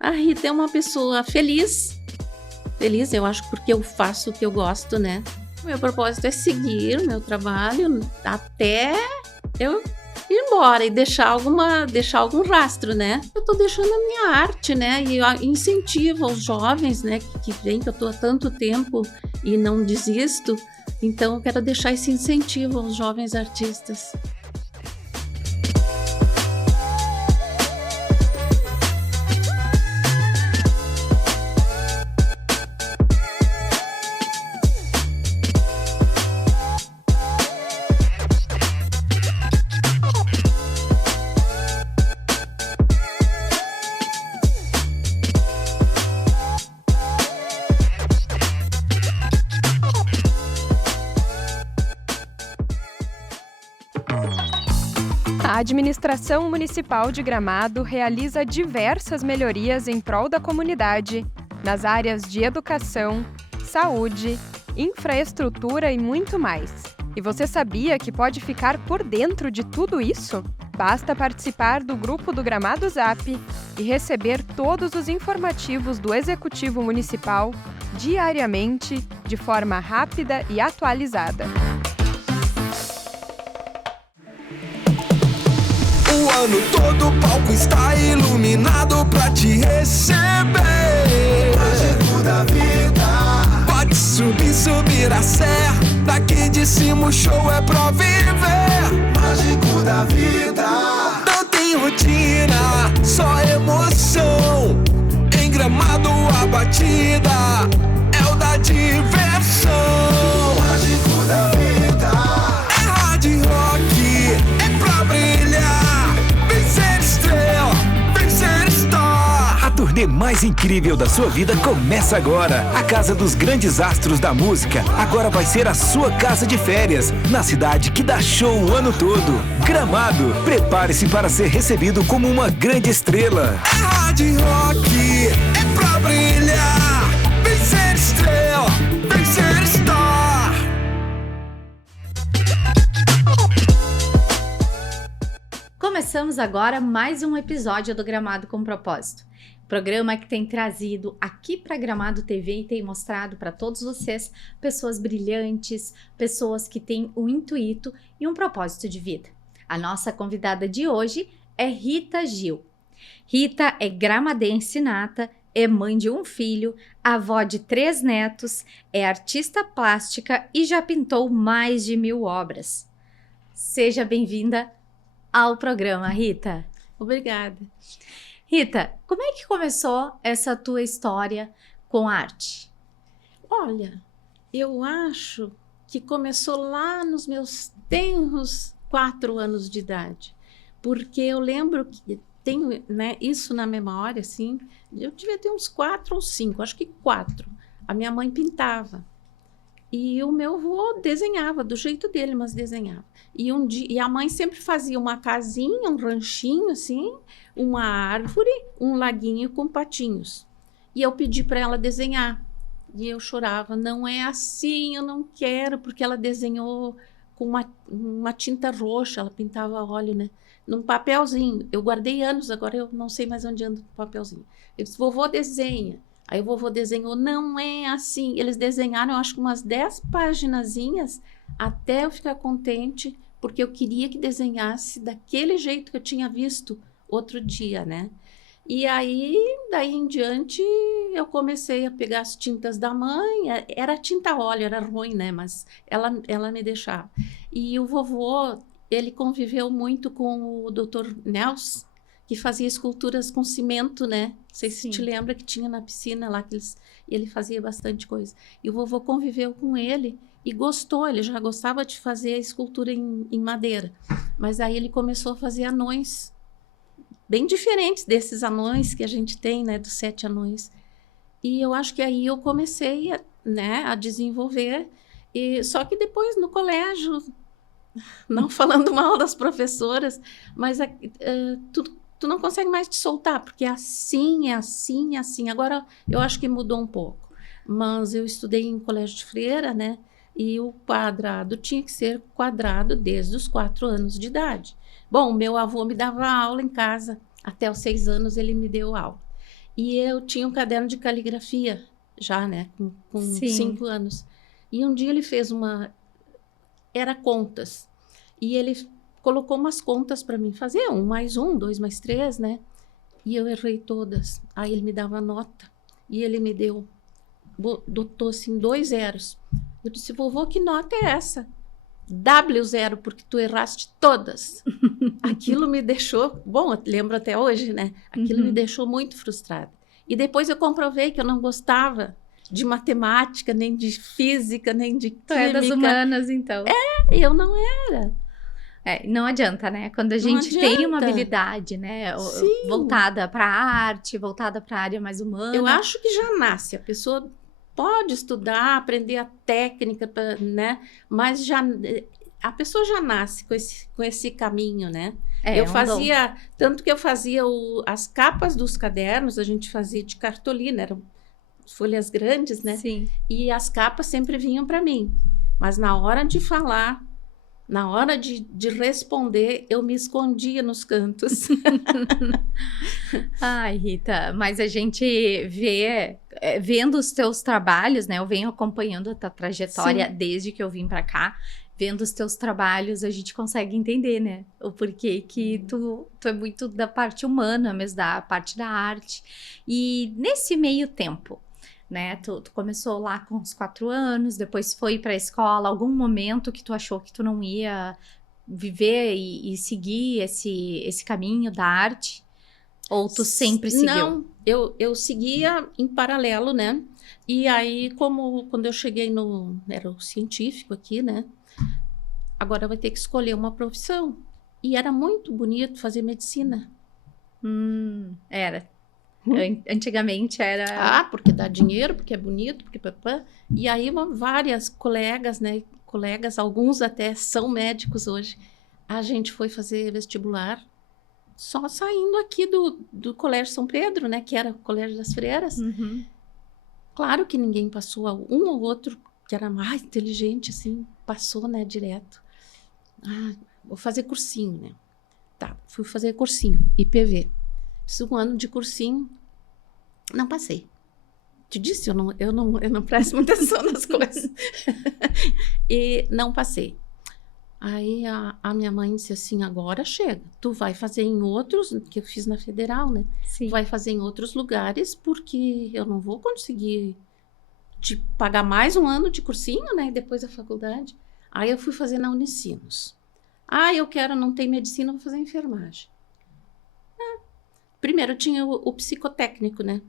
A Rita é uma pessoa feliz, eu acho, porque eu faço o que eu gosto, né? O meu propósito é seguir o meu trabalho até eu ir embora e deixar algum rastro, né? Eu tô deixando a minha arte, né? E eu incentivo os jovens, né? Que vem, que eu tô há tanto tempo e não desisto. Então, eu quero deixar esse incentivo aos jovens artistas. A Administração Municipal de Gramado realiza diversas melhorias em prol da comunidade, nas áreas de educação, saúde, infraestrutura e muito mais. E você sabia que pode ficar por dentro de tudo isso? Basta participar do grupo do Gramado Zap e receber todos os informativos do Executivo Municipal diariamente, de forma rápida e atualizada. O ano todo o palco está iluminado pra te receber. Mágico da vida. Pode subir a serra. Daqui de cima o show é pra viver. Mágico da vida. Não tem rotina, só emoção. Em Gramado a batida é o da diversão. Mágico da vida. É hard rock, é pra brilhar. Vem ser estrela, vem ser star. A turnê mais incrível da sua vida começa agora. A Casa dos Grandes Astros da Música agora vai ser a sua casa de férias, na cidade que dá show o ano todo. Gramado, prepare-se para ser recebido como uma grande estrela. É hard rock, é pra brilhar. Vem ser estrela, vem ser star. Começamos agora mais um episódio do Gramado com Propósito. Programa que tem trazido aqui para Gramado TV e tem mostrado para todos vocês pessoas brilhantes, pessoas que têm um intuito e um propósito de vida. A nossa convidada de hoje é Rita Gil. Rita é gramadense nata, é mãe de um filho, avó de 3 netos, é artista plástica e já pintou mais de 1000 obras. Seja bem-vinda ao programa, Rita. Obrigada. Rita, como é que começou essa tua história com arte? Olha, eu acho que começou lá nos meus tenros 4 anos de idade, porque eu lembro que tenho, né, isso na memória, assim, eu devia ter uns 4 ou 5, acho que 4. A minha mãe pintava e o meu avô desenhava do jeito dele, mas desenhava. E a mãe sempre fazia uma casinha, um ranchinho assim, uma árvore, um laguinho com patinhos. E eu pedi para ela desenhar. E eu chorava, não é assim, eu não quero, porque ela desenhou com uma tinta roxa, ela pintava óleo, né? Num papelzinho. Eu guardei anos, agora eu não sei mais onde anda o papelzinho. Eu disse, vovô, desenha. Aí o vovô desenhou, não é assim. Eles desenharam, eu acho que umas 10 paginazinhas, até eu ficar contente, porque eu queria que desenhasse daquele jeito que eu tinha visto outro dia, né? E aí, daí em diante, eu comecei a pegar as tintas da mãe. Era tinta óleo, era ruim, né? Mas ela me deixava. E o vovô, ele conviveu muito com o Dr. Nelson, que fazia esculturas com cimento, né? Não sei se te lembra que tinha na piscina lá, ele fazia bastante coisa. E o vovô conviveu com ele e gostou, ele já gostava de fazer a escultura em madeira. Mas aí ele começou a fazer anões, bem diferentes desses anões que a gente tem, né? Dos 7 anões. E eu acho que aí eu comecei a desenvolver. Só que depois, no colégio, não falando mal das professoras, mas tu não consegue mais te soltar, porque é assim, é assim, é assim. Agora, eu acho que mudou um pouco. Mas eu estudei em colégio de freira, né? E o quadrado tinha que ser quadrado desde os 4 anos de idade. Bom, meu avô me dava aula em casa. Até os 6 anos ele me deu aula. E eu tinha um caderno de caligrafia já, né? Com Sim. 5 anos. E um dia ele fez era contas. E ele colocou umas contas para mim fazer, 1 mais 1, 2 mais 3, né? E eu errei todas. Aí ele me dava nota. E ele me botou assim 2 zeros. Eu disse, vovô, que nota é essa? W0, porque tu erraste todas. Aquilo me deixou... Bom, eu lembro até hoje, né? Aquilo me deixou muito frustrada. E depois eu comprovei que eu não gostava de matemática, nem de física, nem de química. Tu é das humanas, então. Eu não era. Não adianta, né? Quando a gente tem uma habilidade, né? Voltada para a arte, voltada para a área mais humana. Eu acho que já nasce. A pessoa pode estudar, aprender a técnica, né? Mas a pessoa já nasce com esse caminho, né? Eu fazia... Tanto que eu fazia as capas dos cadernos, a gente fazia de cartolina, eram folhas grandes, né? Sim. E as capas sempre vinham para mim. Mas na hora de falar... Na hora de responder, eu me escondia nos cantos. Ai, Rita, mas a gente vendo os teus trabalhos, né? Eu venho acompanhando a tua trajetória desde que eu vim para cá. Vendo os teus trabalhos, a gente consegue entender, né? O porquê que tu é muito da parte humana mesmo, da parte da arte. E nesse meio tempo, né? Tu começou lá com uns 4 anos, depois foi para a escola. Algum momento que tu achou que tu não ia viver e seguir esse caminho da arte? Ou tu sempre seguiu? Não, eu seguia em paralelo, né? E aí, quando eu cheguei era o científico aqui, né? Agora vai ter que escolher uma profissão. E era muito bonito fazer medicina. Era. Antigamente era... porque dá dinheiro, porque é bonito, porque... E aí, várias colegas, né? Alguns até são médicos hoje. A gente foi fazer vestibular só saindo aqui do Colégio São Pedro, né? Que era o Colégio das Freiras. Claro que ninguém passou. Um ou outro que era mais inteligente, assim, passou, né? Direto. Vou fazer cursinho, né? Tá, fui fazer cursinho, IPV. Fiz 1 ano de cursinho, não passei. Te disse, eu não presto muita atenção nas coisas. E não passei. Aí a minha mãe disse assim, agora chega. Tu vai fazer em outros, que eu fiz na Federal, né? Sim. Vai fazer em outros lugares, porque eu não vou conseguir te pagar mais 1 ano de cursinho, né? Depois da faculdade. Aí eu fui fazer na Unicinos. Não tem medicina, vou fazer enfermagem. Primeiro tinha o psicotécnico, né?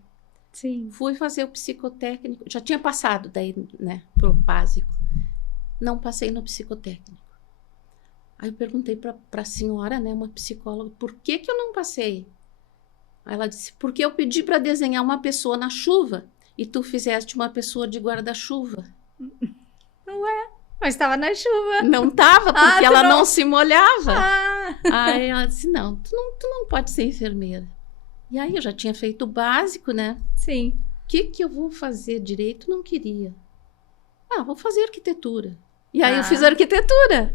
Sim. Fui fazer o psicotécnico. Já tinha passado daí, né? Pro básico. Não passei no psicotécnico. Aí eu perguntei para a senhora, né? Uma psicóloga, por que eu não passei? Aí ela disse, porque eu pedi para desenhar uma pessoa na chuva e tu fizeste uma pessoa de guarda-chuva. Mas estava na chuva. Não estava, porque ela não se molhava. Aí ela disse, não, tu não pode ser enfermeira. E aí eu já tinha feito o básico, né? Sim. O que eu vou fazer direito? Não queria. Vou fazer arquitetura. E aí eu fiz arquitetura.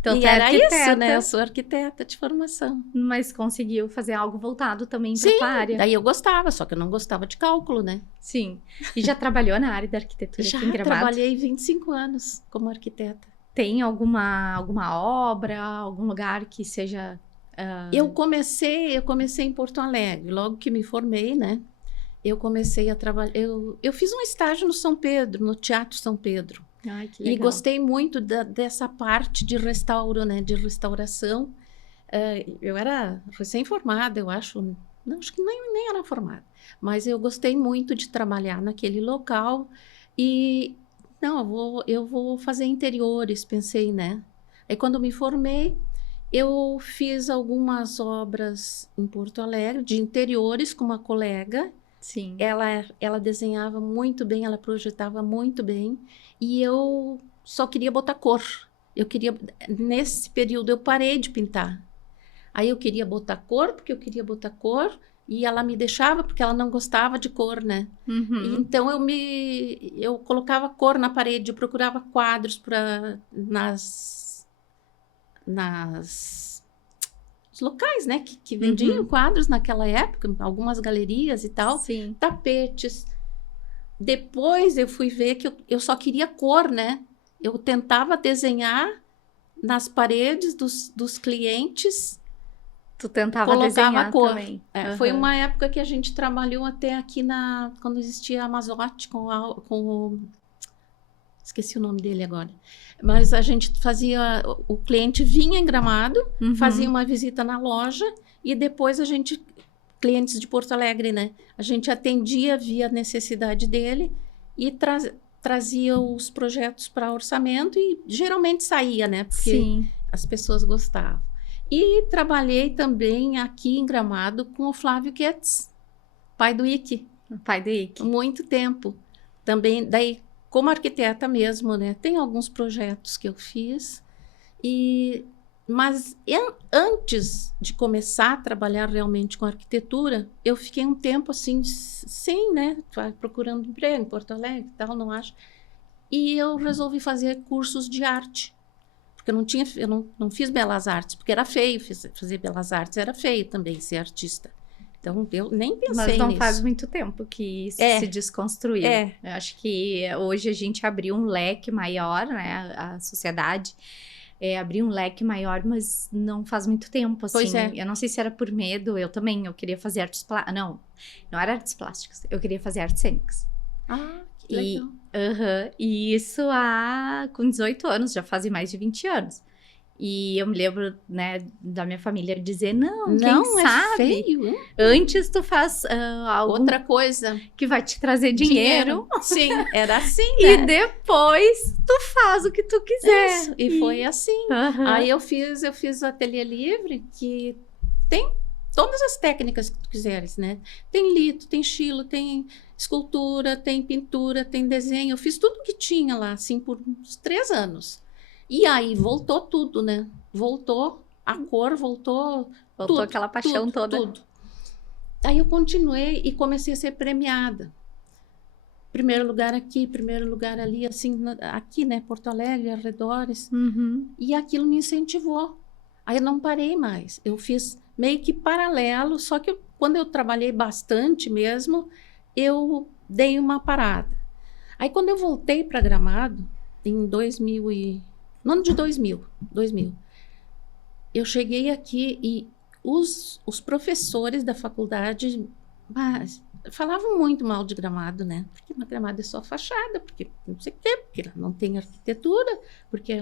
Então, e era isso, né? Eu sou arquiteta de formação. Mas conseguiu fazer algo voltado também para a tua área. Daí eu gostava, só que eu não gostava de cálculo, né? Sim. E já trabalhou na área da arquitetura aqui em Gramado? Já trabalhei 25 anos como arquiteta. Tem alguma obra, algum lugar que seja... Eu comecei em Porto Alegre, logo que me formei, né? Eu comecei a trabalhar... Eu fiz um estágio no São Pedro, no Teatro São Pedro. Ai, que legal. E gostei muito dessa parte de restauro, né? De restauração. Eu era recém-formada, eu acho. Não, acho que nem era formada. Mas eu gostei muito de trabalhar naquele local. E, eu vou fazer interiores, pensei, né? Aí, quando me formei, eu fiz algumas obras em Porto Alegre, de interiores, com uma colega. Sim. Ela desenhava muito bem, ela projetava muito bem. E eu só queria botar cor. Nesse período, eu parei de pintar. Aí eu queria botar cor, porque eu queria botar cor. E ela me deixava, porque ela não gostava de cor, né? Então, eu colocava cor na parede. Eu procurava quadros locais, né? Que vendiam quadros naquela época, algumas galerias e tal. Sim. Tapetes. Depois eu fui ver que eu só queria cor, né? Eu tentava desenhar nas paredes dos clientes. Tu tentava Colocava desenhar a cor. também. Foi uma época que a gente trabalhou até aqui quando existia a Amazote com o... Esqueci o nome dele agora. Mas a gente fazia... O cliente vinha em Gramado, fazia uma visita na loja e depois a gente... Clientes de Porto Alegre, né? A gente atendia, via a necessidade dele e trazia os projetos para orçamento e geralmente saía, né? Porque Sim. as pessoas gostavam. E trabalhei também aqui em Gramado com o Flávio Ketz, pai do Ike. O pai do Ike. Muito tempo. Também, daí, como arquiteta mesmo, né? Tem alguns projetos que eu fiz. Mas antes de começar a trabalhar realmente com arquitetura, eu fiquei um tempo assim, sem, né? Procurando emprego em Porto Alegre e tal, não acho. E eu resolvi fazer cursos de arte. Porque eu não fiz belas artes, porque era feio fazer belas artes, era feio também ser artista. Então, eu nem pensei Mas não nisso. faz muito tempo que isso se desconstruiu. Eu acho que hoje a gente abriu um leque maior, né? A sociedade abriu um leque maior, mas não faz muito tempo, assim. Pois é. Eu não sei se era por medo, eu queria fazer artes plásticas. Não era artes plásticas, eu queria fazer artes cênicas. Ah, que legal. E isso com 18 anos, já fazem mais de 20 anos. E eu me lembro, né, da minha família dizer, quem sabe, feio, hein? antes tu faz outra coisa que vai te trazer dinheiro. Sim, era assim, E né? depois tu faz o que tu quiser. Isso, e foi assim. Aí eu fiz o ateliê livre, que tem todas as técnicas que tu quiseres, né? Tem lito, tem estilo, tem escultura, tem pintura, tem desenho. Eu fiz tudo que tinha lá, assim, por uns 3 anos. E aí voltou tudo, né? Voltou a cor, voltou tudo, aquela paixão toda. Tudo. Aí eu continuei e comecei a ser premiada. Primeiro lugar aqui, primeiro lugar ali, assim, aqui, né? Porto Alegre, arredores. E aquilo me incentivou. Aí eu não parei mais. Eu fiz meio que paralelo, só que quando eu trabalhei bastante mesmo, eu dei uma parada. Aí quando eu voltei para Gramado, em no ano de 2000, eu cheguei aqui e os professores da faculdade falavam muito mal de Gramado, né? Porque Gramado é só fachada, porque não sei o quê, porque não tem arquitetura, porque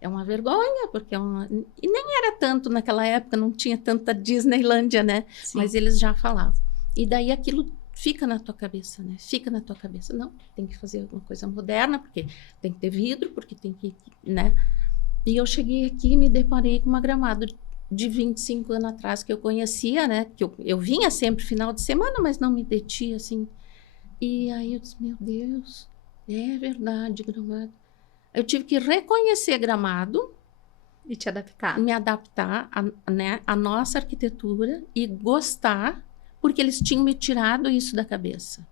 é uma vergonha, porque E nem era tanto naquela época, não tinha tanta Disneylândia, né? Sim. Mas eles já falavam. E daí aquilo fica na tua cabeça, né? Fica na tua cabeça. Não, tem que fazer alguma coisa moderna, porque tem que ter vidro, porque tem que, né? E eu cheguei aqui e me deparei com uma Gramado de 25 anos atrás que eu conhecia, né? Que eu vinha sempre final de semana, mas não me detia, assim. E aí eu disse, meu Deus, é verdade, Gramado. Eu tive que reconhecer Gramado e te adaptar. Me adaptar à nossa arquitetura e gostar, porque eles tinham me tirado isso da cabeça.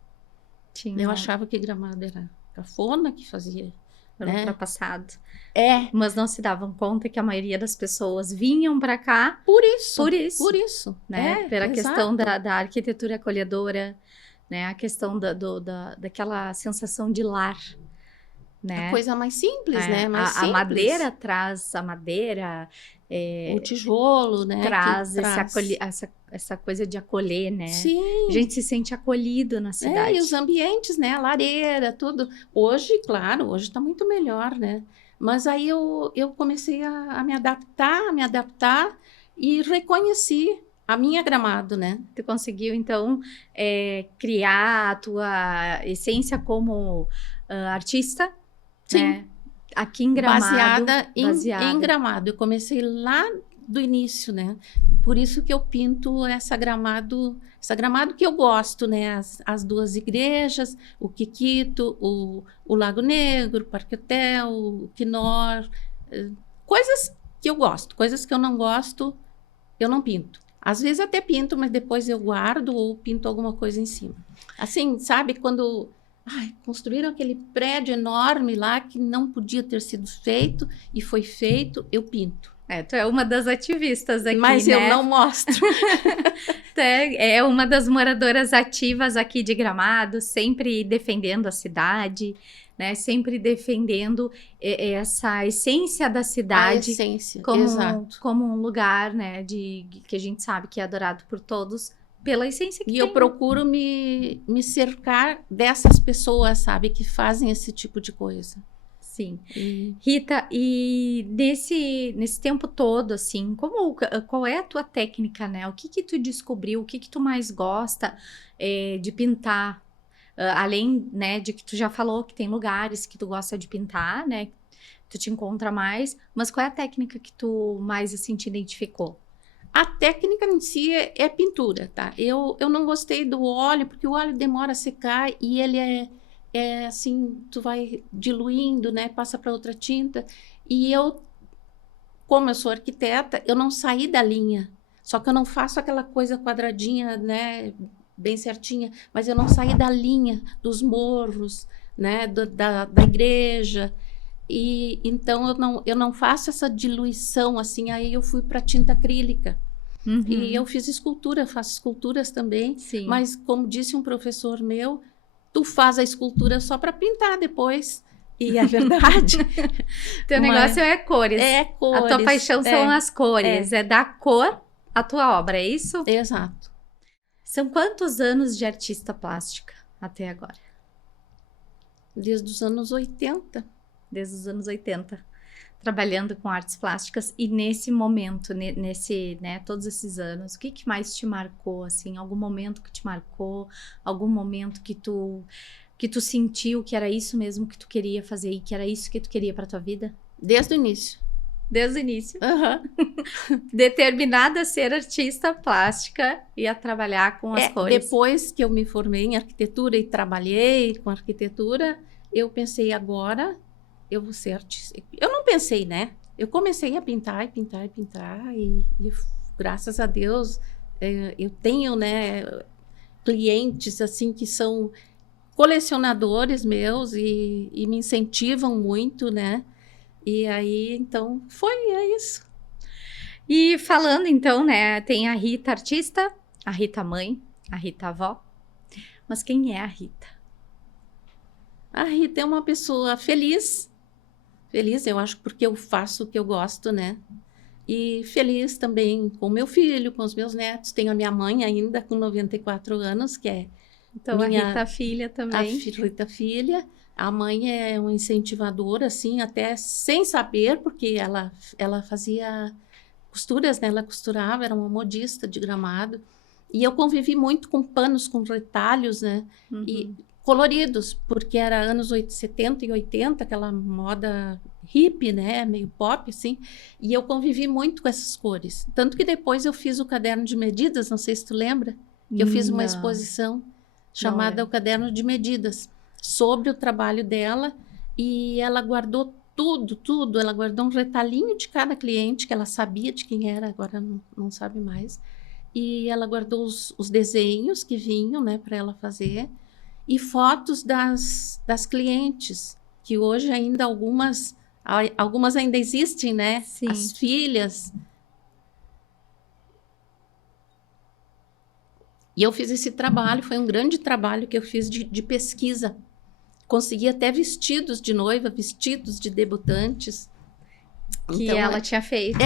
Eu achava que Gramado era cafona, que fazia... Era ultrapassado. É. Mas não se davam conta que a maioria das pessoas vinham para cá por isso. Né? Pela questão da arquitetura acolhedora, né? A questão daquela sensação de lar. Né? A coisa mais simples, né? A madeira traz a madeira... o tijolo, né? Traz essa coisa de acolher, né? Sim. A gente se sente acolhido na cidade. E os ambientes, né? A lareira, tudo. Hoje, claro, hoje está muito melhor, né? Mas aí eu comecei a me adaptar e reconheci a minha Gramado, né? Tu conseguiu, então, criar a tua essência como artista, sim. Né? Aqui em Gramado. Baseada em Gramado. Eu comecei lá do início, né? Por isso que eu pinto essa Gramado que eu gosto, né? As 2 igrejas, o Quiquito, o Lago Negro, o Parque Hotel, o Quinor. Coisas que eu gosto. Coisas que eu não gosto, eu não pinto. Às vezes até pinto, mas depois eu guardo ou pinto alguma coisa em cima. Assim, sabe? Quando... construíram aquele prédio enorme lá que não podia ter sido feito e foi feito, eu pinto. Tu é uma das ativistas aqui, Mas né? eu não mostro. É uma das moradoras ativas aqui de Gramado, sempre defendendo a cidade, né? Sempre defendendo essa essência da A cidade essência, como, exato. como um lugar, né? Que a gente sabe que é adorado por todos, pela essência que E tem. eu procuro me cercar dessas pessoas, sabe, que fazem esse tipo de coisa. Sim. E Rita, e nesse tempo todo, assim, qual é a tua técnica, né? O que tu descobriu? O que tu mais gosta de pintar? Além, né, de que tu já falou que tem lugares que tu gosta de pintar, né? Tu te encontra mais, mas qual é a técnica que tu mais, assim, te identificou? a técnica em si é pintura, tá? Eu não gostei do óleo, porque o óleo demora a secar e ele é assim, tu vai diluindo, né? Passa para outra tinta. E eu, como eu sou arquiteta, eu não saí da linha. Só que eu não faço aquela coisa quadradinha, né? Bem certinha. Mas eu não saí da linha dos morros, né? Da igreja. E então eu não faço essa diluição assim. Aí eu fui para tinta acrílica. Uhum. E eu fiz escultura, faço esculturas também. Sim. Mas como disse um professor meu, tu faz a escultura só para pintar depois. E é verdade. Teu negócio é cores. É cores. A tua paixão são as cores. É dar cor à tua obra, é isso? Exato. São quantos anos de artista plástica até agora? Desde os anos 80. Desde os anos 80. Trabalhando com artes plásticas. E nesse momento, né, todos esses anos, o que mais te marcou, assim? Algum momento que te marcou? Algum momento que tu sentiu que era isso mesmo que tu queria fazer e que era isso que tu queria para tua vida? Desde o início. Desde o início. Uhum. Determinada a ser artista plástica e a trabalhar com as cores. Depois que eu me formei em arquitetura e trabalhei com arquitetura, eu pensei, agora eu vou ser artista. Eu não pensei, né? Eu comecei a pintar e graças a Deus eu tenho, né, clientes assim que são colecionadores meus e me incentivam muito, né? E aí, então, é isso. E falando, então, né, tem a Rita artista, a Rita mãe, a Rita avó. Mas quem é a Rita? A Rita é uma pessoa feliz. Feliz, eu acho, porque eu faço o que eu gosto, né? E feliz também com meu filho, com os meus netos. Tenho a minha mãe ainda com 94 anos, que é então, a Rita filha também. A Rita filha. A mãe é uma incentivadora, assim, até sem saber, porque ela fazia costuras, né? Ela costurava, era uma modista de Gramado. E eu convivi muito com panos, com retalhos, né? Uhum. E coloridos, porque era anos 70 e 80, aquela moda hippie, né? Meio pop, assim. E eu convivi muito com essas cores. Tanto que depois eu fiz o caderno de medidas, não sei se tu lembra, que eu fiz uma exposição chamada O Caderno de Medidas, sobre o trabalho dela, e ela guardou tudo. Ela guardou um retalhinho de cada cliente, que ela sabia de quem era, agora não sabe mais. E ela guardou os desenhos que vinham, né, para ela fazer, e fotos das clientes, que hoje ainda algumas ainda existem, né? Sim. As filhas. E eu fiz esse trabalho, foi um grande trabalho que eu fiz de pesquisa. Consegui até vestidos de noiva, vestidos de debutantes. Que então, ela tinha feito.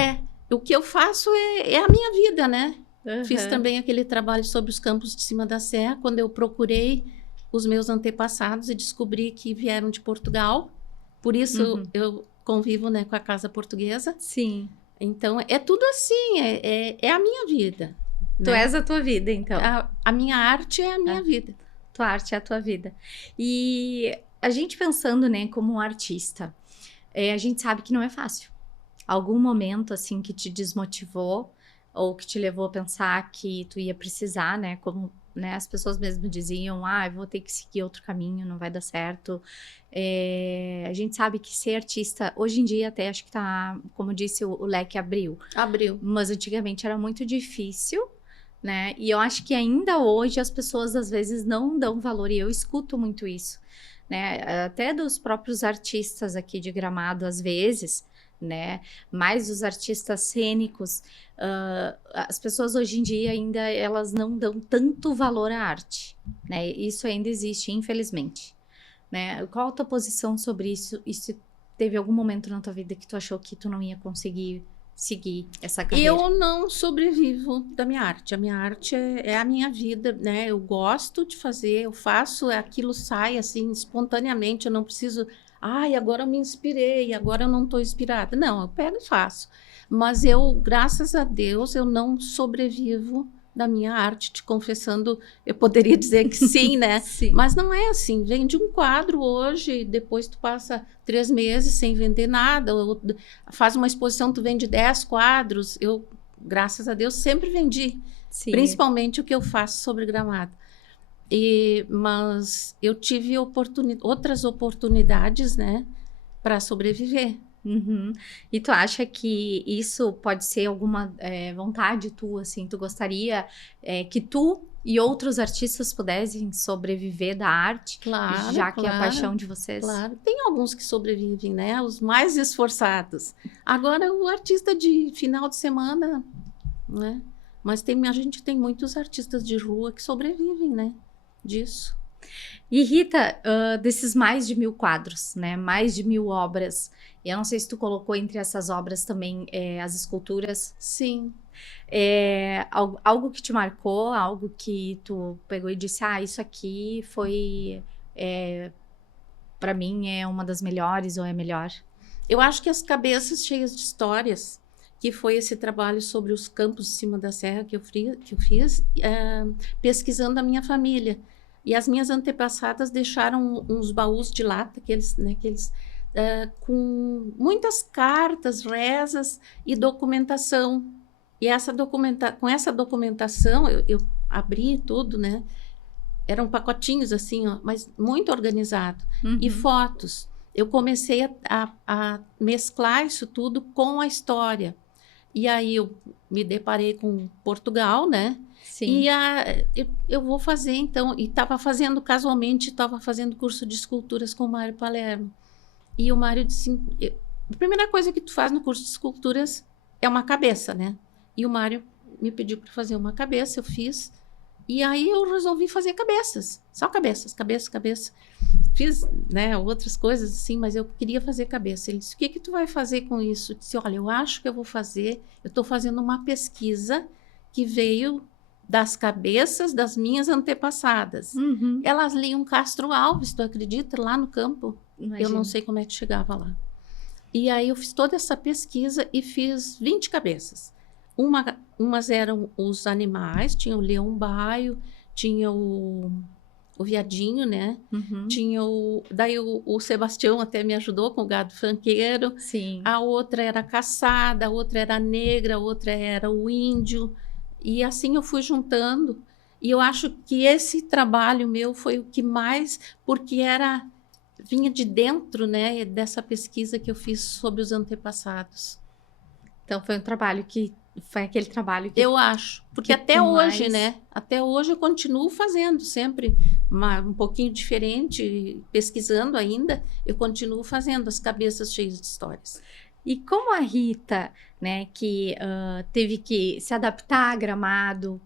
O que eu faço é a minha vida, né? Uhum. Fiz também aquele trabalho sobre os campos de cima da serra, quando eu procurei os meus antepassados e descobri que vieram de Portugal. Por isso eu convivo, né, com a casa portuguesa. Sim. Então, é tudo assim, é a minha vida. Tu né? és a tua vida, então. A minha arte é a minha vida. Tua arte é a tua vida. E a gente pensando, né, como um artista, a gente sabe que não é fácil. Algum momento, assim, que te desmotivou ou que te levou a pensar que tu ia precisar, né, como, né, as pessoas mesmo diziam, eu vou ter que seguir outro caminho, não vai dar certo. A gente sabe que ser artista, hoje em dia até acho que tá, como disse, o leque abriu. Abriu. Mas antigamente era muito difícil, né? E eu acho que ainda hoje as pessoas às vezes não dão valor, e eu escuto muito isso, né? Até dos próprios artistas aqui de Gramado, às vezes, né? Mais os artistas cênicos, as pessoas hoje em dia ainda elas não dão tanto valor à arte, né? Isso ainda existe, infelizmente, né? Qual a tua posição sobre isso? E se teve algum momento na tua vida que tu achou que tu não ia conseguir seguir essa carreira? Eu não sobrevivo da minha arte. A minha arte é a minha vida, né? Eu gosto de fazer, eu faço, aquilo sai assim espontaneamente. Eu não preciso, agora eu me inspirei, agora eu não estou inspirada. Não, eu pego e faço. Mas eu, graças a Deus, eu não sobrevivo da minha arte, te confessando, eu poderia dizer que sim, né? Sim. Mas não é assim. Vende um quadro hoje, depois tu passa 3 meses sem vender nada, ou faz uma exposição, tu vende 10 quadros. Eu, graças a Deus, sempre vendi. Sim. Principalmente o que eu faço sobre Gramado. Mas eu tive outras oportunidades, né, para sobreviver. Uhum. E tu acha que isso pode ser alguma vontade tua, assim, tu gostaria que tu e outros artistas pudessem sobreviver da arte, Claro, já que é a claro, paixão de vocês? Claro, tem alguns que sobrevivem, né, os mais esforçados. Agora, o artista de final de semana, né, mas a gente tem muitos artistas de rua que sobrevivem, né, disso. E Rita, desses mais de 1000 quadros, né, mais de 1000 obras, eu não sei se tu colocou entre essas obras também as esculturas. Sim. Algo que te marcou, algo que tu pegou e disse, isso aqui foi, para mim, é uma das melhores ou é melhor? Eu acho que as cabeças cheias de histórias, que foi esse trabalho sobre os campos de cima da serra que eu fiz, pesquisando a minha família. E as minhas antepassadas deixaram uns baús de lata, com muitas cartas, rezas e documentação. E com essa documentação, eu abri tudo, né? Eram pacotinhos assim, mas muito organizado. Uhum. E fotos. Eu comecei a mesclar isso tudo com a história. E aí eu me deparei com Portugal, né? Sim. E eu vou fazer, então, e casualmente, estava fazendo curso de esculturas com o Mário Palermo. E o Mário disse, a primeira coisa que tu faz no curso de esculturas é uma cabeça, né? E o Mário me pediu para fazer uma cabeça, eu fiz. E aí eu resolvi fazer cabeças, só cabeça. Fiz, né, outras coisas assim, mas eu queria fazer cabeça. Ele disse, o que tu vai fazer com isso? Eu disse, olha, eu acho que eu estou fazendo uma pesquisa que veio das cabeças das minhas antepassadas. Uhum. Elas liam Castro Alves, tu acredita, lá no campo? Imagina. Eu não sei como é que chegava lá. E aí eu fiz toda essa pesquisa e fiz 20 cabeças. Umas eram os animais, tinha o leão-baio, tinha o viadinho, né? Uhum. Tinha daí o Sebastião até me ajudou com o gado franqueiro. Sim. A outra era caçada, a outra era negra, a outra era o índio. E assim eu fui juntando. E eu acho que esse trabalho meu foi o que mais, porque vinha de dentro, né, dessa pesquisa que eu fiz sobre os antepassados. Então foi aquele trabalho que... Eu acho, porque até hoje, né? Até hoje eu continuo fazendo sempre um pouquinho diferente, pesquisando ainda, eu continuo fazendo as cabeças cheias de histórias. E como a Rita, né, que teve que se adaptar a Gramado,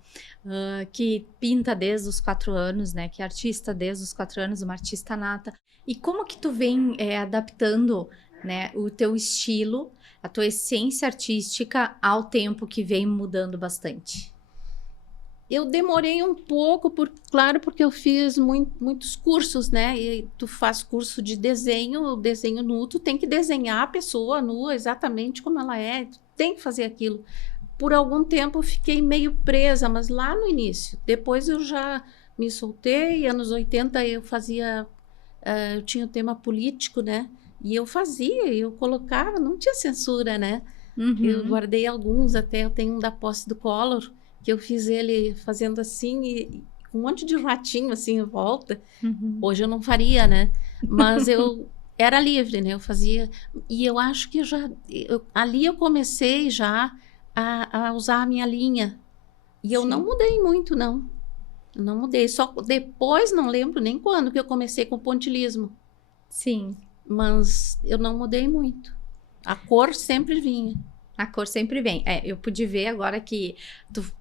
que pinta desde os 4 anos, né, que é artista desde os 4 anos, uma artista nata, e como que tu vem adaptando, né, o teu estilo, a tua essência artística ao tempo que vem mudando bastante? Eu demorei um pouco, claro, porque eu fiz muitos cursos, né? E tu faz curso de desenho, desenho nu, tu tem que desenhar a pessoa nua exatamente como ela é, tu tem que fazer aquilo. Por algum tempo eu fiquei meio presa, mas lá no início. Depois eu já me soltei, anos 80 eu fazia, eu tinha o tema político, né? E eu colocava, não tinha censura, né? Uhum. Eu guardei alguns, até eu tenho um da posse do Collor, que eu fiz ele fazendo assim, e um monte de ratinho assim em volta. Uhum. Hoje eu não faria, né? Mas eu era livre, né? Eu fazia, e eu acho que ali eu comecei já a usar a minha linha. E eu não mudei muito, não. Eu não mudei, só depois, não lembro nem quando, que eu comecei com o pontilhismo. Sim. Mas eu não mudei muito. A cor sempre vinha. A cor sempre vem. Eu pude ver agora que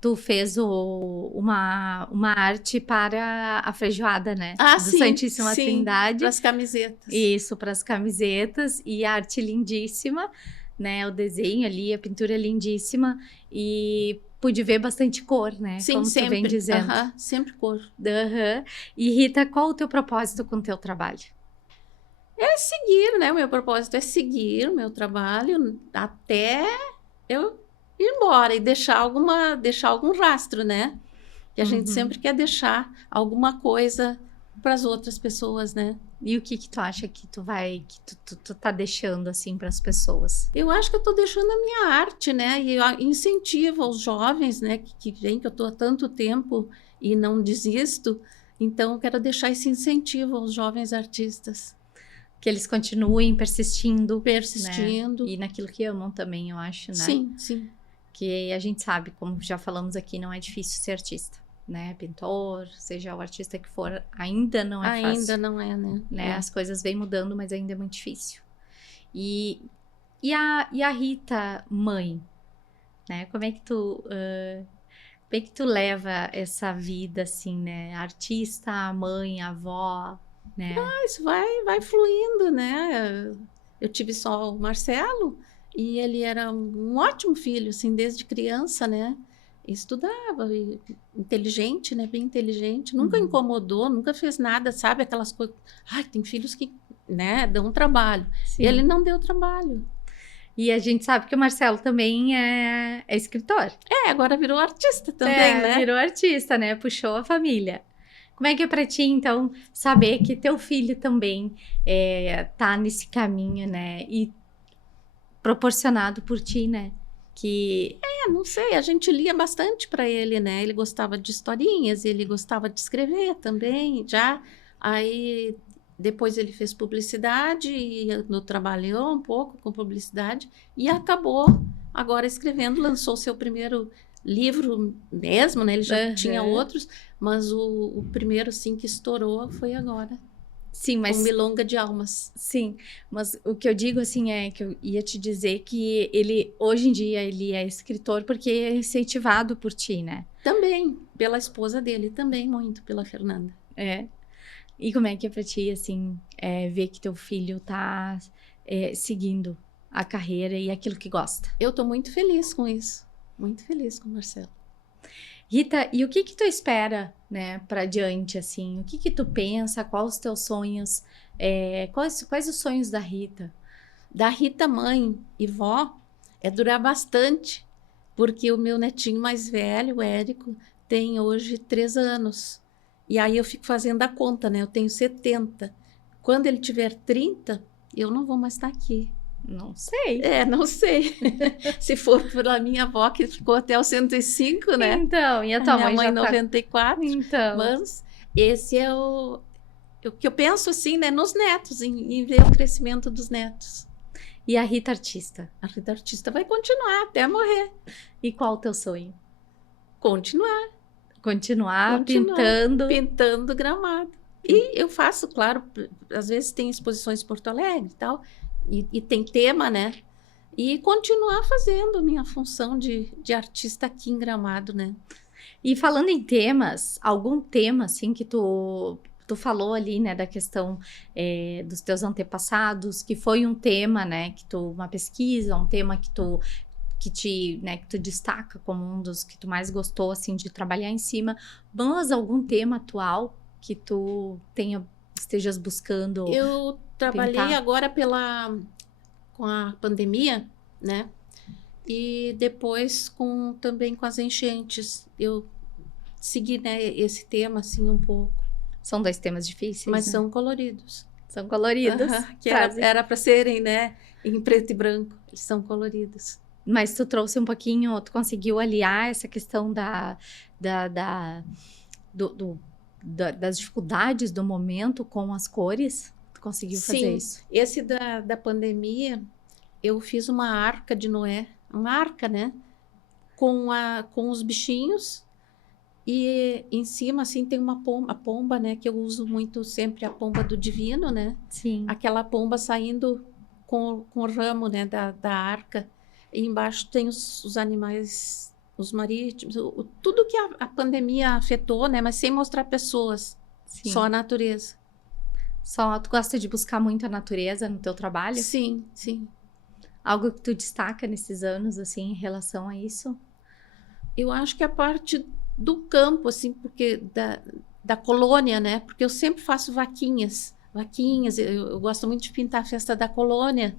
tu fez uma arte para a feijoada, né? Do Sim, Santíssima sim, Trindade. para as camisetas. Isso, para as camisetas. E a arte lindíssima, né? O desenho ali, a pintura lindíssima. E pude ver bastante cor, né? Sim, como sempre. tu vem dizendo. Sempre cor. E Rita, qual o teu propósito com o teu trabalho? É seguir, né? O meu propósito é seguir o meu trabalho até eu ir embora e deixar algum rastro, né? Que a gente sempre quer deixar alguma coisa para as outras pessoas, né? E o que tu acha que tu tá deixando assim para as pessoas? Eu acho que eu estou deixando a minha arte, né? E eu incentivo os jovens, né? Que vêm, que eu estou há tanto tempo e não desisto. Então, eu quero deixar esse incentivo aos jovens artistas. Que eles continuem persistindo. Persistindo. Né? E naquilo que amam também, eu acho, né? Sim, sim. Que a gente sabe, como já falamos aqui, não é difícil ser artista, né? Pintor, seja o artista que for, ainda não é fácil. Ainda não é, né? As coisas vêm mudando, mas ainda é muito difícil. E a Rita, mãe, né? Como é que tu leva essa vida, assim, né? Artista, mãe, avó, né? Mas vai fluindo, né? Eu tive só o Marcelo e ele era um ótimo filho, assim, desde criança, né? Estudava, inteligente, né? Bem inteligente. Nunca incomodou, nunca fez nada, sabe? Aquelas coisas... Ai, tem filhos que, né? Dão trabalho. Sim. Ele não deu trabalho. E a gente sabe que o Marcelo também é escritor. Agora virou artista também, né? Virou artista, né? Puxou a família. Como é que é pra ti, então, saber que teu filho também tá nesse caminho, né? E proporcionado por ti, né? Não sei, a gente lia bastante para ele, né? Ele gostava de historinhas, ele gostava de escrever também, já. Aí, depois ele fez publicidade e trabalhou um pouco com publicidade e acabou agora escrevendo, lançou seu primeiro livro mesmo, né? Ele já tinha outros, mas o primeiro, assim, que estourou foi agora. Sim, mas... Com Milonga de Almas. Sim, mas o que eu digo, assim, é que eu ia te dizer que ele, hoje em dia, ele é escritor porque é incentivado por ti, né? Também, pela esposa dele, também muito, pela Fernanda. E como é que é pra ti, assim, ver que teu filho tá seguindo a carreira e aquilo que gosta? Eu tô muito feliz com isso. Muito feliz com o Marcelo. Rita, e o que tu espera, né, pra diante, assim? O que tu pensa? Quais os teus sonhos? Quais os sonhos da Rita? Da Rita mãe e vó é durar bastante, porque o meu netinho mais velho, o Érico, tem hoje 3 anos. E aí eu fico fazendo a conta, né? Eu tenho 70. Quando ele tiver 30, eu não vou mais estar aqui. Não sei. Não sei. Se for pela minha avó, que ficou até os 105, né? Então, e a tua minha mãe já 94. Então. Mas esse é o que eu penso, assim, né? Nos netos, em ver o crescimento dos netos. E a Rita artista? A Rita artista vai continuar até morrer. E qual o teu sonho? Continuar pintando Gramado. E eu faço, claro, às vezes tem exposições em Porto Alegre e tal, e tem tema, né? E continuar fazendo minha função de artista aqui em Gramado, né? E falando em temas, algum tema, assim, que tu falou ali, né, da questão dos teus antepassados, que foi um tema, né, uma pesquisa, um tema que tu destaca como um dos que tu mais gostou, assim, de trabalhar em cima, mas algum tema atual que tu estejas buscando? Eu trabalhei pintar? Agora com a pandemia, né? E depois também com as enchentes. Eu segui, né, esse tema, assim, um pouco. São 2 temas difíceis, mas né? São coloridos. São coloridos. Que era para serem, né, em preto e branco. Eles são coloridos. Mas tu trouxe um pouquinho, tu conseguiu aliar essa questão das dificuldades do momento com as cores? Tu conseguiu fazer isso? Esse da pandemia, eu fiz uma arca de Noé, uma arca, né? Com os bichinhos, e em cima, assim, tem a pomba, né? Que eu uso muito sempre, a pomba do divino, né? Sim. Aquela pomba saindo com o ramo, né, da arca. E embaixo tem os animais, os marítimos, tudo que a pandemia afetou, né, mas sem mostrar pessoas, Sim. só a natureza. Só tu gosta de buscar muito a natureza no teu trabalho? Sim, sim. Algo que tu destaca nesses anos, assim, em relação a isso? Eu acho que a parte do campo, assim, porque da colônia, né? Porque eu sempre faço vaquinhas. Eu gosto muito de pintar a festa da colônia.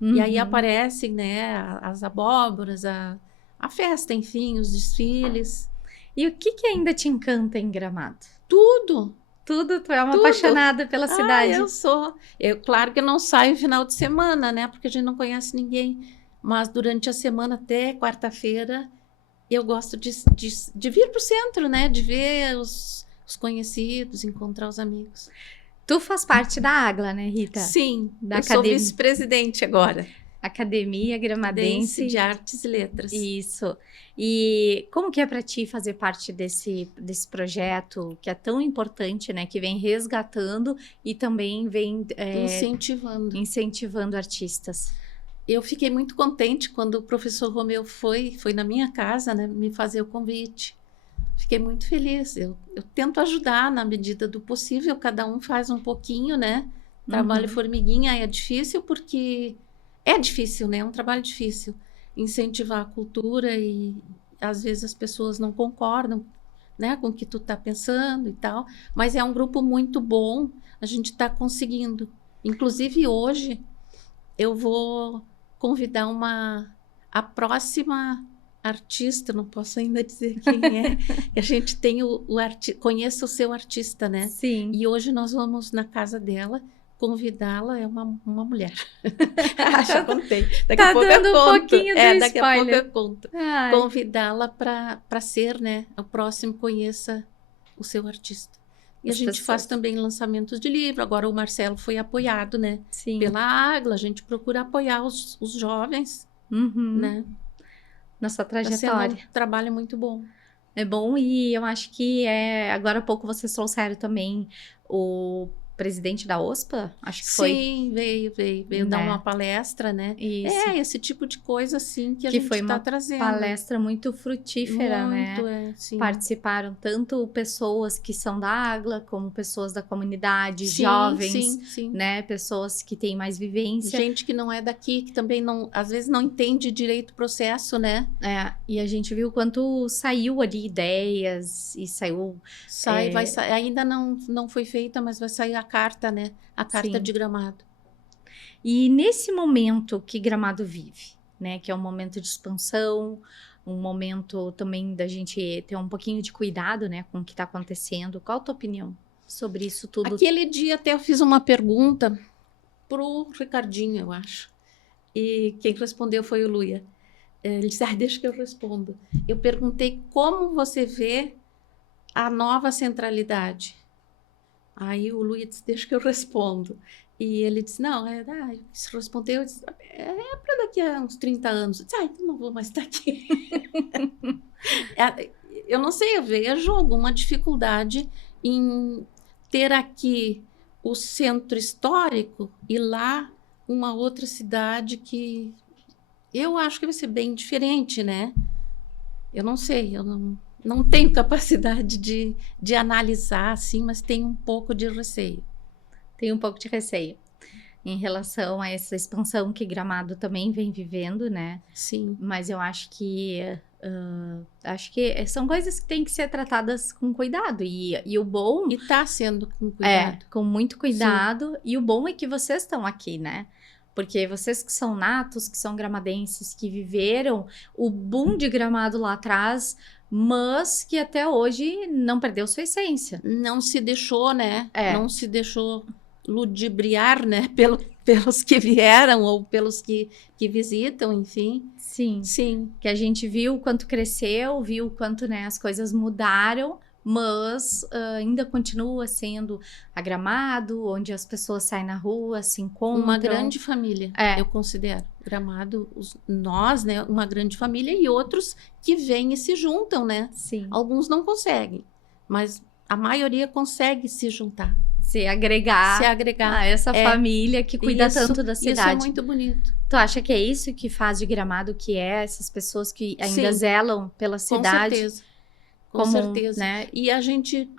E aí aparecem, né, as abóboras, a festa, enfim, os desfiles. E o que ainda te encanta em Gramado? Tudo. Tudo, tu é uma Tudo. apaixonada pela cidade. Eu sou. Claro que eu não saio final de semana, né? Porque a gente não conhece ninguém. Mas durante a semana, até quarta-feira, eu gosto de vir para o centro, né? De ver os conhecidos, encontrar os amigos. Tu faz parte da AGLA, né, Rita? Sim, Da eu sou vice-presidente agora. Academia Gramadense de Artes e Letras. Isso. E como que é para ti fazer parte desse projeto que é tão importante, né? Que vem resgatando e também vem incentivando artistas. Eu fiquei muito contente quando o professor Romeu foi na minha casa, né, me fazer o convite. Fiquei muito feliz. Eu tento ajudar na medida do possível, cada um faz um pouquinho, né? Trabalho formiguinha é difícil porque é difícil, né? É um trabalho difícil. Incentivar a cultura e às vezes as pessoas não concordam, né, com o que tu tá pensando e tal, mas é um grupo muito bom, a gente está conseguindo. Inclusive hoje eu vou convidar a próxima artista, não posso ainda dizer quem é, a gente tem conheça o seu artista, né? Sim. E hoje nós vamos na casa dela convidá-la, é uma mulher. Já contei. Daqui a pouco dando eu conto. Um pouquinho do daqui spoiler. A pouco eu conto. Ai. Convidá-la para ser, né, o próximo conheça o seu artista. E a gente faz também lançamentos de livro. Agora o Marcelo foi apoiado, né? Sim. Pela AGLA, a gente procura apoiar os jovens, né? Nossa trajetória. Tá sendo um trabalho muito bom. É bom e eu acho que agora há pouco vocês trouxeram também o presidente da OSPA, acho que foi. Sim, veio dar uma palestra, né? Isso. Esse tipo de coisa, assim, que a gente está trazendo. Palestra muito frutífera, né? Sim. Participaram tanto pessoas que são da AGLA, como pessoas da comunidade, jovens, sim. né? Pessoas que têm mais vivência. Gente que não é daqui, que também não, às vezes não entende direito o processo, né? E a gente viu quanto saiu ali ideias e saiu... Vai sair, ainda não foi feita, mas vai sair a carta, né? A carta de Gramado. E nesse momento que Gramado vive, né? Que é um momento de expansão, um momento também da gente ter um pouquinho de cuidado, né? Com o que está acontecendo. Qual a tua opinião sobre isso tudo? Aquele dia até eu fiz uma pergunta pro Ricardinho, eu acho. E quem respondeu foi o Luia. Ele disse, deixa que eu respondo. Eu perguntei como você vê a nova centralidade. Aí o Luia disse, deixa que eu respondo. E ele disse, não, se respondeu, eu disse, para daqui a uns 30 anos. Eu disse, então não vou mais estar aqui. Eu não sei, eu vejo alguma dificuldade em ter aqui o centro histórico e lá uma outra cidade que eu acho que vai ser bem diferente, né? Eu não sei, eu não tenho capacidade de analisar, assim, mas tenho um pouco de receio. Tem um pouco de receio em relação a essa expansão que Gramado também vem vivendo, né? Sim. Mas eu acho que são coisas que têm que ser tratadas com cuidado. E o bom... E está sendo com cuidado. Com muito cuidado. Sim. E o bom é que vocês estão aqui, né? Porque vocês que são natos, que são gramadenses, que viveram o boom de Gramado lá atrás, mas que até hoje não perdeu sua essência. Não se deixou, né? Não se deixou ludibriar, né? Pelos que vieram ou pelos que visitam, enfim. Sim. Que a gente viu o quanto cresceu, viu o quanto, né, as coisas mudaram, mas ainda continua sendo a Gramado, onde as pessoas saem na rua, se encontram. Uma grande família, eu considero. Gramado, nós, né, uma grande família e outros que vêm e se juntam, né? Sim. Alguns não conseguem, mas a maioria consegue se juntar. Se agregar a essa família que cuida tanto da cidade. Isso é muito bonito. Tu acha que é isso que faz de Gramado o que é? Essas pessoas que ainda zelam pela cidade? Com certeza. Né? E a gente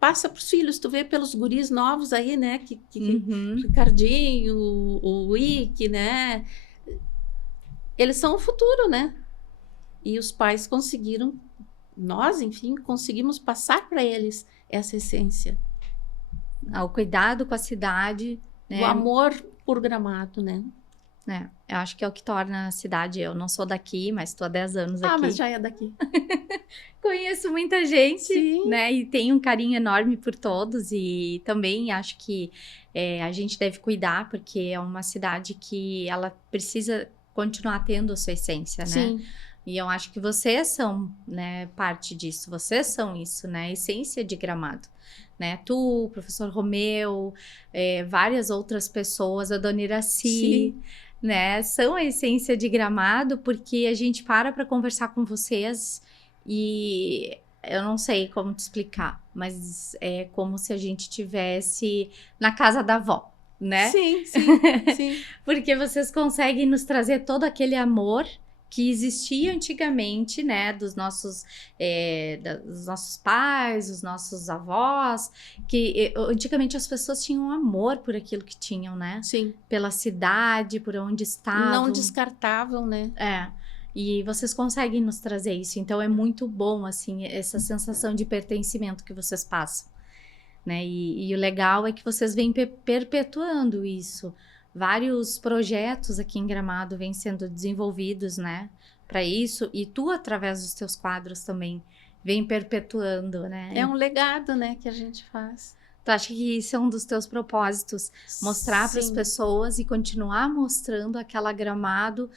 passa para os filhos, tu vê pelos guris novos aí, né? Ricardinho, o Ike, né? Eles são o futuro, né? E os pais conseguiram, nós, enfim, conseguimos passar para eles essa essência. O cuidado com a cidade, né? O amor por Gramado, né? Eu acho que é o que torna a cidade. Eu não sou daqui, mas estou há 10 anos aqui. Mas já é daqui. Conheço muita gente, Sim. né? E tenho um carinho enorme por todos. E também acho que a gente deve cuidar, porque é uma cidade que ela precisa continuar tendo a sua essência, né? Sim. E eu acho que vocês são, né, parte disso. Vocês são isso, né? A essência de Gramado. Né? Tu, o professor Romeu, várias outras pessoas, a dona Iraci, né? São a essência de Gramado, porque a gente para conversar com vocês e eu não sei como te explicar, mas é como se a gente estivesse na casa da avó, né? Sim. Porque vocês conseguem nos trazer todo aquele amor que existia antigamente, né, dos nossos pais, dos nossos avós, que antigamente as pessoas tinham amor por aquilo que tinham, né? Sim. Pela cidade, por onde estavam. Não descartavam, né? E vocês conseguem nos trazer isso, então é muito bom, assim, essa sensação de pertencimento que vocês passam, né? E o legal é que vocês vêm perpetuando isso. Vários projetos aqui em Gramado vêm sendo desenvolvidos, né, para isso, e tu, através dos teus quadros também, vem perpetuando, né? É um legado, né, que a gente faz. Tu acha que isso é um dos teus propósitos? Mostrar para as pessoas e continuar mostrando aquela Gramado,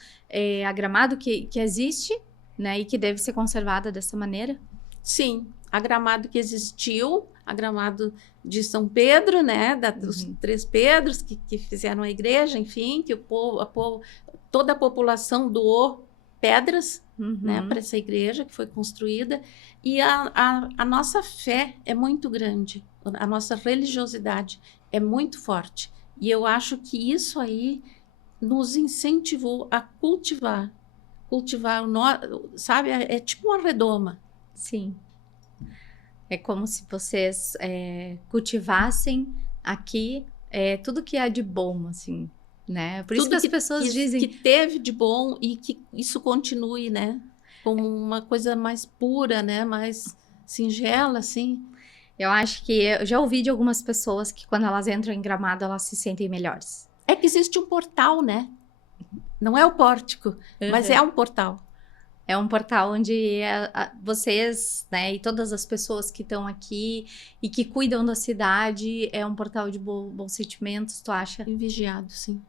a Gramado que existe, né, e que deve ser conservada dessa maneira? Sim, a Gramado que existiu, a Gramado de São Pedro, né, dos 3 Pedros que fizeram a igreja, enfim, que toda a população doou pedras, né, para essa igreja que foi construída, e a nossa fé é muito grande, a nossa religiosidade é muito forte, e eu acho que isso aí nos incentivou a cultivar, sabe, é tipo uma redoma. Sim. É como se vocês cultivassem aqui tudo que há de bom, assim, né? Por isso que as pessoas dizem... que teve de bom e que isso continue, né? Como uma coisa mais pura, né? Mais singela, assim. Eu acho que... Eu já ouvi de algumas pessoas que quando elas entram em Gramado, elas se sentem melhores. É que existe um portal, né? Não é o pórtico, mas é um portal. É um portal onde vocês, né, e todas as pessoas que estão aqui e que cuidam da cidade, é um portal de bons sentimentos, tu acha? E vigiado, sim.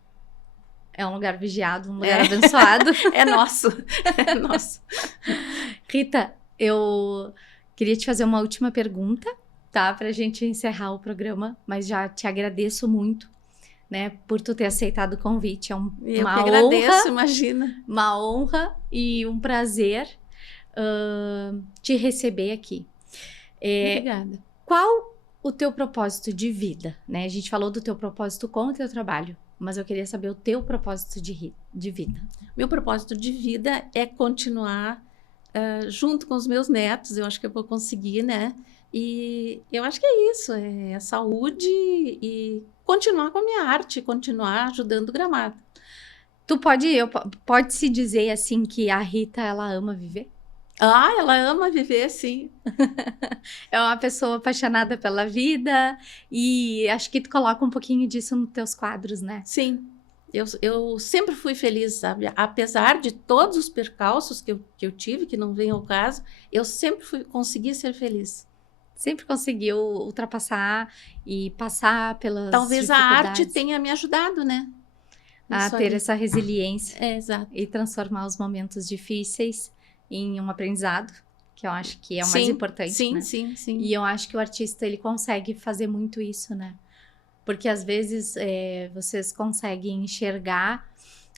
É um lugar vigiado, um lugar abençoado. É nosso. É nosso. Rita, eu queria te fazer uma última pergunta, tá? Pra gente encerrar o programa, mas já te agradeço muito, né, por tu ter aceitado o convite. É uma honra. Agradeço, imagina. Uma honra e um prazer te receber aqui. Obrigada. Qual o teu propósito de vida, né? A gente falou do teu propósito com o teu trabalho, mas eu queria saber o teu propósito de vida. Meu propósito de vida é continuar junto com os meus netos, eu acho que eu vou conseguir, né? E eu acho que é isso, é saúde e continuar com a minha arte, continuar ajudando o Gramado. Pode-se dizer assim que a Rita, ela ama viver? Ela ama viver, sim. É uma pessoa apaixonada pela vida e acho que tu coloca um pouquinho disso nos teus quadros, né? Sim. Eu sempre fui feliz, sabe? Apesar de todos os percalços que eu tive, que não vem ao caso, eu sempre consegui ser feliz. Sempre conseguiu ultrapassar e passar pelas Talvez a dificuldades. arte tenha me ajudado, né? A ter essa resiliência. Exato. E transformar os momentos difíceis em um aprendizado, que eu acho que é o mais importante, né? Sim. E eu acho que o artista, ele consegue fazer muito isso, né? Porque às vezes vocês conseguem enxergar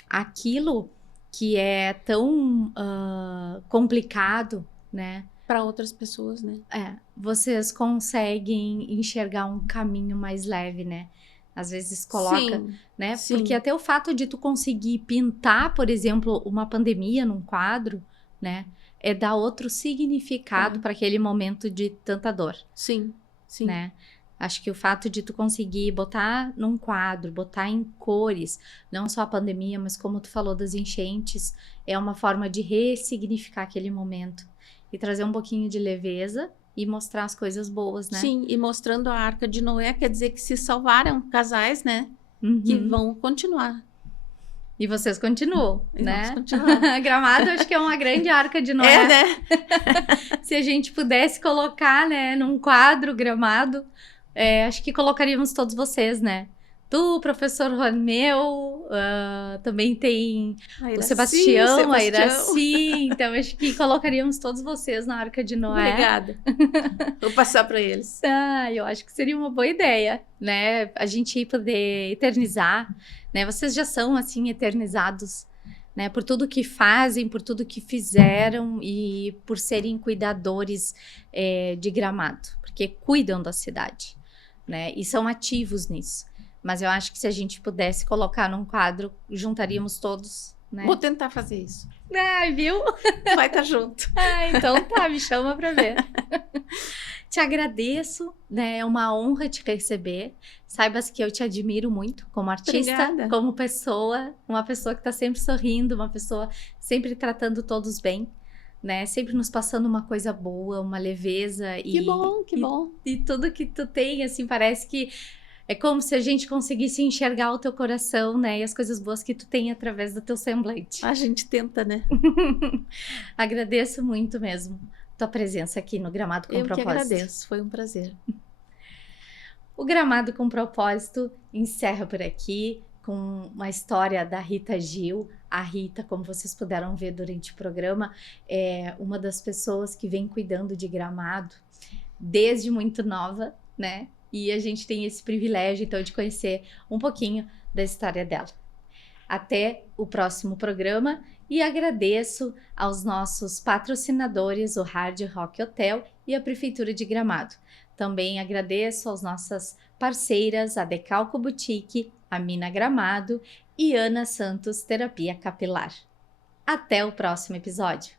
aquilo que é tão complicado, né? para outras pessoas, né? Vocês conseguem enxergar um caminho mais leve, né? Às vezes coloca, Sim, né? sim. Porque até o fato de tu conseguir pintar, por exemplo, uma pandemia num quadro, né? É dar outro significado para aquele momento de tanta dor, Sim, sim. né? Acho que o fato de tu conseguir botar num quadro, botar em cores, não só a pandemia, mas como tu falou das enchentes, é uma forma de ressignificar aquele momento e trazer um pouquinho de leveza e mostrar as coisas boas, né? Sim, e mostrando a Arca de Noé, quer dizer que se salvaram casais, né? Uhum. Que vão continuar. E vocês continuam, E né? nós continuamos. Gramado acho que é uma grande Arca de Noé. É, né? Se a gente pudesse colocar, né, num quadro Gramado, acho que colocaríamos todos vocês, né? Tu, professor Romeu, também tem o Sebastião, a Iraci, então acho que colocaríamos todos vocês na Arca de Noé. Obrigada. Vou passar para eles. Eu acho que seria uma boa ideia, né? A gente poder eternizar, né? Vocês já são, assim, eternizados, né? Por tudo que fazem, por tudo que fizeram e por serem cuidadores de Gramado, porque cuidam da cidade, né? E são ativos nisso. Mas eu acho que se a gente pudesse colocar num quadro, juntaríamos todos, né? Vou tentar fazer isso. Viu? Vai estar junto. Então tá, me chama pra ver. Te agradeço, né? É uma honra te receber. Saibas que eu te admiro muito como artista, Obrigada. como pessoa, uma pessoa que tá sempre sorrindo, uma pessoa sempre tratando todos bem, né? Sempre nos passando uma coisa boa, uma leveza. Que bom, que bom. E tudo que tu tem, assim, parece que é como se a gente conseguisse enxergar o teu coração, né? E as coisas boas que tu tem através do teu semblante. A gente tenta, né? Agradeço muito mesmo tua presença aqui no Gramado com Propósito. Eu que agradeço, foi um prazer. O Gramado com Propósito encerra por aqui com uma história da Rita Gil. A Rita, como vocês puderam ver durante o programa, é uma das pessoas que vem cuidando de Gramado desde muito nova, né? E a gente tem esse privilégio, então, de conhecer um pouquinho da história dela. Até o próximo programa e agradeço aos nossos patrocinadores, o Hard Rock Hotel e a Prefeitura de Gramado. Também agradeço às nossas parceiras, a Decalco Boutique, a Mina Gramado e Ana Santos Terapia Capilar. Até o próximo episódio.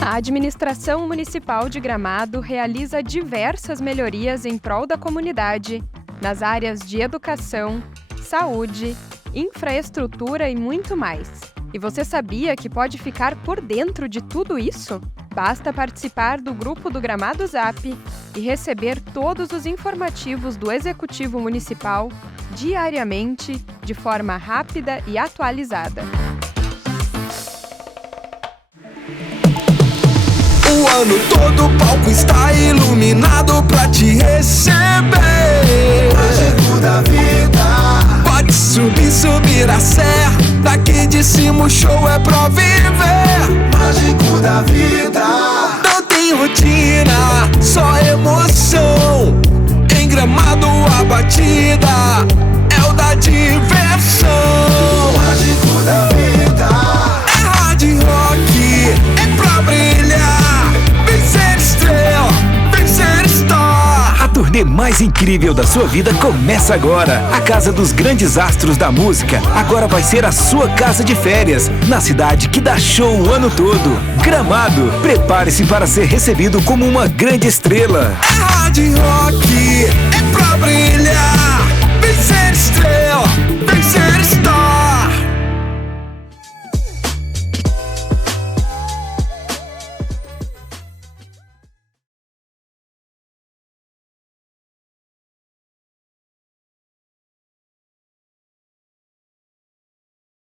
A Administração Municipal de Gramado realiza diversas melhorias em prol da comunidade, nas áreas de educação, saúde, infraestrutura e muito mais. E você sabia que pode ficar por dentro de tudo isso? Basta participar do grupo do Gramado Zap e receber todos os informativos do Executivo Municipal diariamente, de forma rápida e atualizada. O ano todo o palco está iluminado pra te receber. Mágico da vida. Pode subir a serra. Daqui de cima o show é pra viver. Mágico da vida. Não tem rotina, só emoção. Em Gramado a batida é o da diversão. Mágico da vida. É hard rock, é pra brilhar. Estrela, vencer Star. A turnê mais incrível da sua vida começa agora. A Casa dos Grandes Astros da Música agora vai ser a sua casa de férias, na cidade que dá show o ano todo. Gramado, prepare-se para ser recebido como uma grande estrela. É hard rock, é pra brilhar.